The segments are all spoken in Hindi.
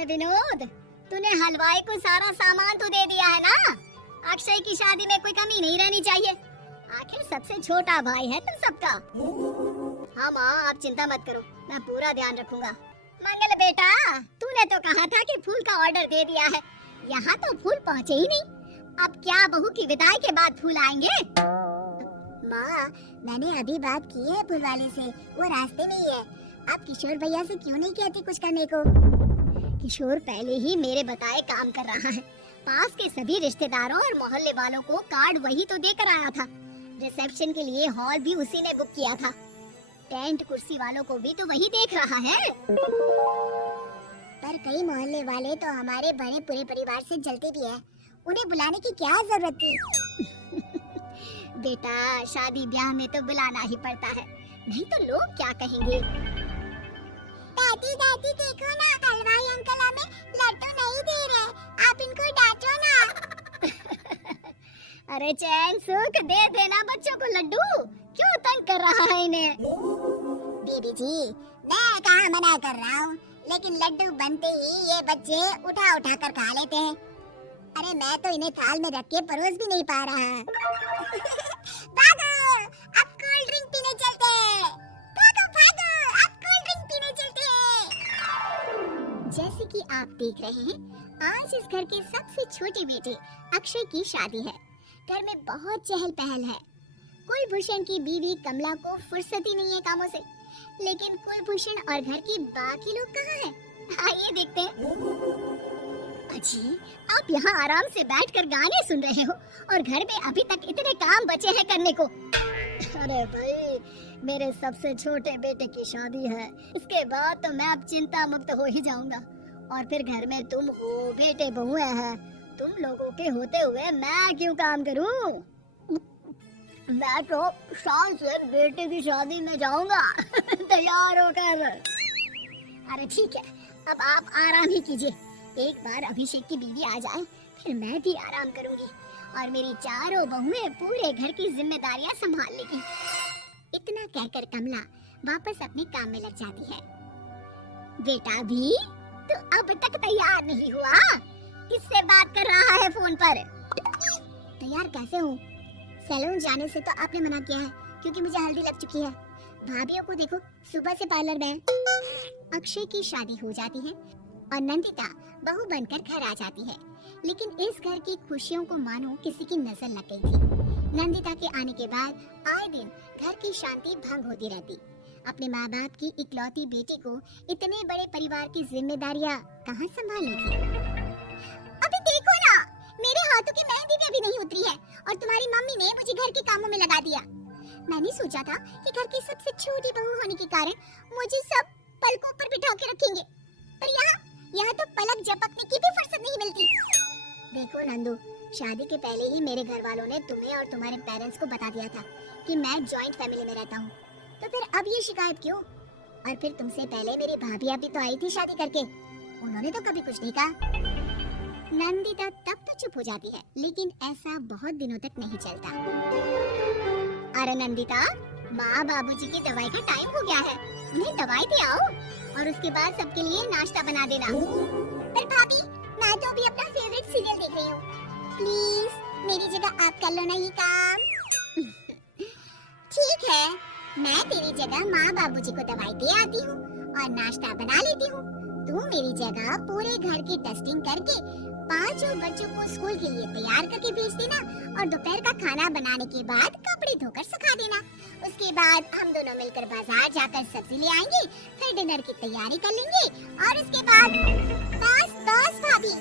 अबे विनोद, तूने हलवाई को सारा सामान तो दे दिया है ना? अक्षय की शादी में कोई कमी नहीं रहनी चाहिए। आखिर सबसे छोटा भाई है तुम सबका। हाँ माँ, आप चिंता मत करो, मैं पूरा ध्यान रखूंगा। मंगल बेटा, तूने तो कहा था कि फूल का ऑर्डर दे दिया है, यहाँ तो फूल पहुँचे ही नहीं। अब क्या बहू की विदाई के बाद फूल आएंगे? माँ, मैंने अभी बात की है फूल वाले से, वो रास्ते में ही है। आप किशोर भैया से क्यों नहीं कहती कुछ करने को? किशोर पहले ही मेरे बताए काम कर रहा है। पास के सभी रिश्तेदारों और मोहल्ले वालों को कार्ड वही तो देकर आया था। रिसेप्शन के लिए हॉल भी उसी ने बुक किया था। टेंट कुर्सी वालों को भी तो वही देख रहा है। पर कई मोहल्ले वाले तो हमारे बड़े पूरे परिवार से जलते भी हैं। उन्हें बुलाने की क्या जरूरत थी? बेटा, शादी ब्याह में तो बुलाना ही पड़ता है, नहीं तो लोग क्या कहेंगे। दादी दादी देखो ना, हलवाई अंकल हमें लड्डू नहीं दे रहे, आप इनको डांटो ना। अरे चैन सुख दे देना बच्चों को लड्डू, क्यों तंग कर रहा है इन्हें? बीबी जी, मैं कहाँ मना कर रहा हूँ, लेकिन लड्डू बनते ही ये बच्चे उठा उठा कर खा लेते हैं। अरे मैं तो इन्हें थाल में रख के परोस भी नहीं पा रहा। भागो, अब कोल्ड ड्रिंक पीने चलते हैं। भागो भागो, अब कोल्ड ड्रिंक पीने चलते हैं। जैसे कि आप देख रहे हैं, आज इस घर के सबसे छोटे बेटे अक्षय की शादी है। घर में बहुत चहल पहल है। कुलभूषण की बीवी कमला को फुर्सत ही नहीं है कामों से, लेकिन कुलभूषण और घर के बाकी लोग कहाँ हैं? आइए देखते हैं। अजी, आप यहाँ आराम से बैठकर गाने सुन रहे हो और घर में अभी तक इतने काम बचे हैं करने को। अरे भाई, मेरे सबसे छोटे बेटे की शादी है, इसके बाद तो मैं अब चिंता मुक्त हो ही जाऊंगा। और फिर घर में तुम हो, बेटे बहुएं हैं, तुम लोगों के होते हुए मैं क्यों काम करूं? मैं तो शान से बेटे की शादी में जाऊंगा तैयार होकर। अरे ठीक है, अब आप आराम ही कीजिए। एक बार अभिषेक की बीवी आ जाए, फिर मैं भी आराम करूंगी और मेरी चारों बहुएं पूरे घर की जिम्मेदारियां संभाल लेगी। इतना कहकर कमला वापस अपने काम में लग जाती है। बेटा भी तो अब तक तैयार नहीं हुआ? किससे बात कर रहा है फोन पर? तैयार कैसे हूँ? सैलून जाने से तो आपने मना किया है, क्योंकि मुझे हल्दी लग चुकी है। भाभीयों को देखो, सुबह से पार्लर में। अक्षय की शादी हो जाती है और नंदिता बहू बनकर घर आ जाती है, लेकिन इस घर की खुशियों को मानो किसी की नजर लग गई थी। नंदिता के आने के बाद आए दिन घर की शांति भंग होती रहती। अपने माँ बाप की इकलौती बेटी को इतने बड़े परिवार की जिम्मेदारियाँ कहाँ संभालनी थी? अभी देखो ना, मेरे हाथों की मेहंदी भी अभी नहीं उतरी है और तुम्हारी मम्मी ने मुझे घर के कामों में लगा दिया। मैंने सोचा था कि घर की सबसे छोटी बहू होने के कारण मुझे सब पलकों पर बिठा के रखेंगे, पर यहाँ तो पलक झपकने की भी फुर्सत नहीं मिलती। देखो नंदू, शादी के पहले ही मेरे घर वालों ने तुम्हें और तुम्हारे पेरेंट्स को बता दिया था कि मैं जॉइंट फैमिली में रहता हूँ, तो फिर अब ये शिकायत क्यों? और फिर तुमसे पहले मेरी भाभी भी तो आई थी शादी करके, उन्होंने तो कभी कुछ नहीं कहा। नंदिता तब तो चुप हो जाती है, लेकिन ऐसा बहुत दिनों तक नहीं चलता। अरे नंदिता, माँ बाबूजी की दवाई का टाइम हो गया है, उन्हें दवाई दे आओ और उसके बाद सबके लिए नाश्ता बना देना। पर भाभी, मैं तो अभी अपना फेवरेट सीरियल देख रही हूँ, प्लीज मेरी जगह आप कर लो ना ये काम। ठीक है, मैं तेरी जगह माँ बाबूजी को दवाई दे आती हूँ और नाश्ता बना लेती हूँ। तू मेरी जगह पूरे घर की डस्टिंग करके 5 बच्चों को स्कूल के लिए तैयार करके भेज देना और दोपहर का खाना बनाने के बाद कपड़े धोकर सुखा देना। उसके बाद हम दोनों मिलकर बाजार जाकर सब्जी ले आएंगे, फिर डिनर की तैयारी कर लेंगे और उसके बाद बस बस भाभी,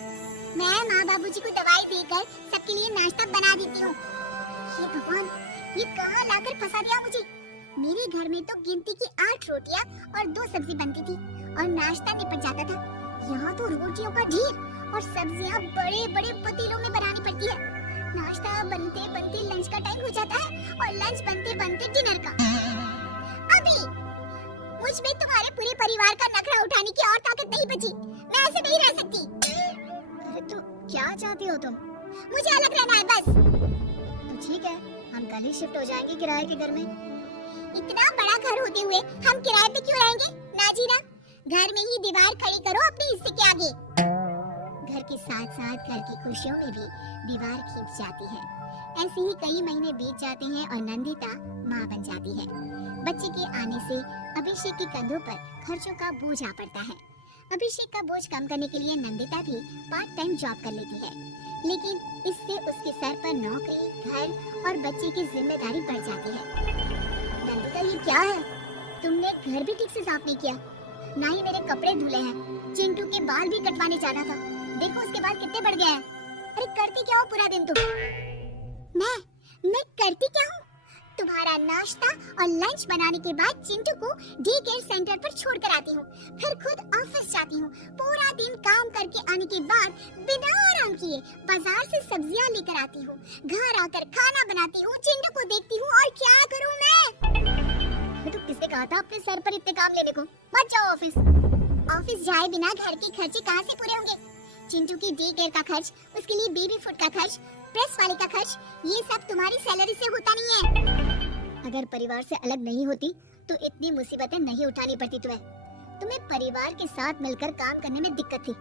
मैं माँ बाबूजी को दवाई देकर सबके लिए नाश्ता बना देती हूँ। हे भगवान, ये कहाँ लाकर फंसा दिया मुझे। मेरे घर में तो गिनती की 8 रोटियाँ और 2 सब्जी बनती थी और नाश्ता निपट जाता था। यहाँ तो रोटियों का ढेर और सब्जियाँ बड़े बड़े पतीलों में बनानी पड़ती है। नाश्ता बनते बनते लंच का टाइम हो जाता है और लंच बनते बनते डिनर का। अभी मुझ में तुम्हारे पूरे परिवार का नखरा उठाने की और ताकत नहीं बची। मैं ऐसे नहीं रह सकती। अरे तो क्या चाहती हो तुम? मुझे अलग रहना है बस। तो ठीक है, हम कल ही शिफ्ट हो जाएंगे किराए के घर में। इतना बड़ा घर होते हुए हम किराए पे क्यों रहेंगे? ना जी ना, घर में ही दीवार खड़ी करो अपने हिस्से के आगे। घर के साथ साथ घर की खुशियों में भी दीवार खींच जाती है। ऐसे ही कई महीने बीत जाते हैं और नंदिता माँ बन जाती है। बच्चे के आने से अभिषेक के कंधों पर खर्चों का बोझ आ पड़ता है। अभिषेक का बोझ कम करने के लिए नंदिता भी पार्ट टाइम जॉब कर लेती है, लेकिन इससे उसके सर पर नौकरी, घर और बच्चे की जिम्मेदारी बढ़ जाती है। नंदिता, ये क्या है? तुमने घर भी ठीक से साफ नहीं किया, ना ही मेरे कपड़े धुले हैं। चिंटू के बाल भी कटवाने जाना था, देखो उसके बाल कितने बढ़ गए हैं। अरे करती क्या हो पूरा दिन तुम? मैं करती क्या हूँ? तुम्हारा नाश्ता और लंच बनाने के बाद चिंटू को डे केयर सेंटर पर छोड़कर आती हूँ, फिर खुद ऑफिस जाती हूँ। पूरा दिन काम करके आने के बाद बिना आराम किए बाजार से सब्जियाँ लेकर आती हूँ, घर आकर खाना बनाती हूँ, चिंटू को देखती हूँ। और क्या करूँ मैं? तो किसने कहा था अपने सर पर इतने काम लेने को? मत जाओ ऑफिस। ऑफिस जाए बिना घर के खर्चे कहाँ से पूरे होंगे? चिंटू की डे केयर का खर्च, उसके लिए बेबी फूड का खर्च, प्रेस वाले का खर्च, ये सब तुम्हारी सैलरी से होता नहीं है। अगर परिवार से अलग नहीं होती तो इतनी मुसीबतें नहीं उठानी पड़ती तुम्हें परिवार के साथ मिलकर काम करने में दिक्कत थी,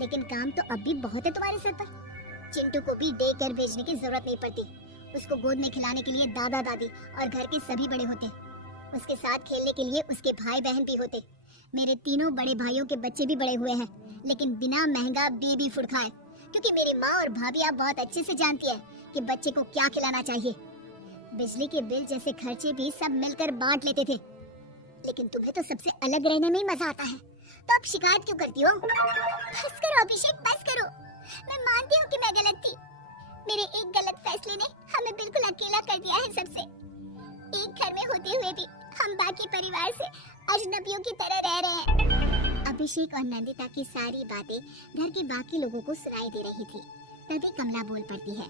लेकिन काम तो अब भी बहुत है तुम्हारे सर पर। चिंटू को भी डे केयर भेजने की जरूरत नहीं पड़ती। उसको गोद में खिलाने के लिए दादा दादी और घर के सभी बड़े होते, उसके साथ खेलने के लिए उसके भाई बहन भी होते। मेरे तीनों बड़े भाइयों के बच्चे भी बड़े हुए हैं, लेकिन बिना महंगा बेबी फूड खाए, क्योंकि मेरी माँ और भाभी आप बहुत अच्छे से जानती है कि बच्चे को क्या खिलाना चाहिए। बिजली के बिल जैसे खर्चे भी सब मिलकर बांट लेते थे, लेकिन तुम्हें तो सबसे अलग रहने में ही मजा आता है, तो अब शिकायत क्यों करती हो? बस करो अभिषेक, बस करो। मैं मानती हूँ कि मैं गलत थी। मेरे एक गलत फैसले ने हमें बिल्कुल अकेला कर दिया है सबसे। एक घर में होते हुए भी हम बाकी परिवार से अजनबियों की तरह रह रहे हैं। अभिषेक और नंदिता की सारी बातें घर के बाकी लोगों को सुनाई दे रही थी। तभी कमला बोल पड़ती है,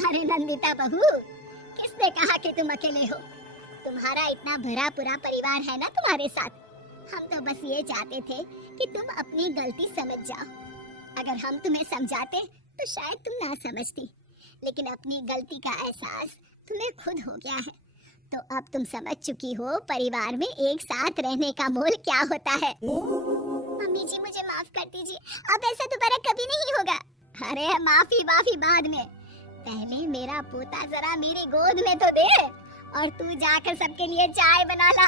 अरे नंदिता बहू, किसने कहा कि तुम अकेले हो? तुम्हारा इतना भरा पूरा परिवार है ना तुम्हारे साथ। हम तो बस ये चाहते थे कि तुम अपनी गलती समझ जाओ। अगर हम तुम्हें समझाते तो शायद तुम ना समझती, लेकिन अपनी गलती का एहसास तुम्हें खुद हो गया है, तो अब तुम समझ चुकी हो परिवार में एक साथ रहने का मोल क्या होता है। मम्मी जी, मुझे माफ कर दीजिए, अब ऐसा दोबारा कभी नहीं होगा। अरे माफी बाद में, पहले मेरा पोता जरा मेरी गोद में तो दे, और तू जाकर सबके लिए चाय बना ला।